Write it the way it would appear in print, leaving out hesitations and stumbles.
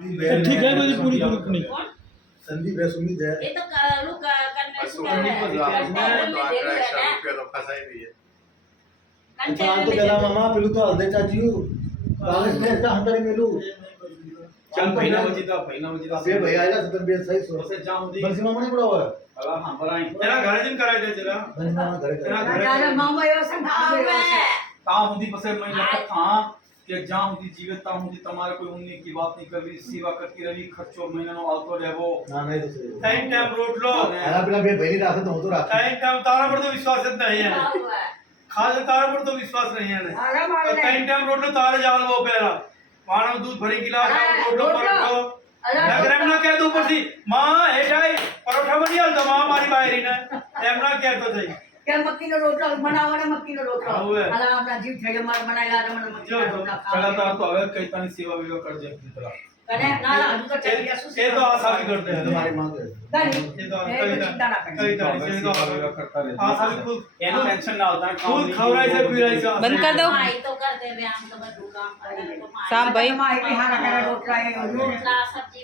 ठीक है मेरी पूरी ग्रुप नहीं संदीप है सुमित है ये तो लोग करने से अच्छा तो गला मामा पेलू तो हल्दे चाचू कागज में ऐसा अंदर मेलू चल पहिला बजीता बे भाई आएगा सदर बे सही सो बसे जाऊं दी बंसी मामा नहीं पड़ा हुआ अला हां बराई तेरा घर दिन कराय दे जरा बंसी मामा घर तेरा का घर मामा यो संभाल ता हुंदी बसे मैं लगत था कि जाऊं दी जीवता हुंदी तुम्हारे कोई उन्नी की बात नहीं कर रही सेवा करती रही खर्चो महीना नो आलतो रहवो ना नहीं तो सही टाइम रोट लो आला पेला बे भाई राख तो तो राख टाइम तारा पर तो विश्वास नहीं है खास तारा पर तो विश्वास नहीं है आरा मार ले टाइम रोट लो तारे जाल वो पहला मानव दूध भरी गिलास रोट लो परोठो नगरम ना कह दो ऊपर सी मां हेठाई परोठा बनी हल तो मां मारी बाहरी ना एम ना कह तो सही કે મક્કીનો રોટલો બનાવવાનો મક્કીનો રોટલો હા, હોય. અલા આપણા જીવ થઈ માર બનાયેલા મને મક્કીનો રોટલા चला ખાવા ता तो હવે કઈ તાની સેવા વિવા કરજે મિત્રા કને ના ના હજુ તો ચાલી ગયા શું ये तो आशा भी करते हैं तुम्हारी मां है ગણી ये तो એ તો ચિંતા ના કરે कई तरह से સેવા વિવા કરતા રહે आशा भी खुद એનો ટેન્શન ના આવતા खुद खवराई से पीराई से बंद कर दो। माई तो कर दे बे हम तो બધું કામ કરે તો शाम भाई માહિતી હારા કરે રોટલા એ રોટલા સબ્જી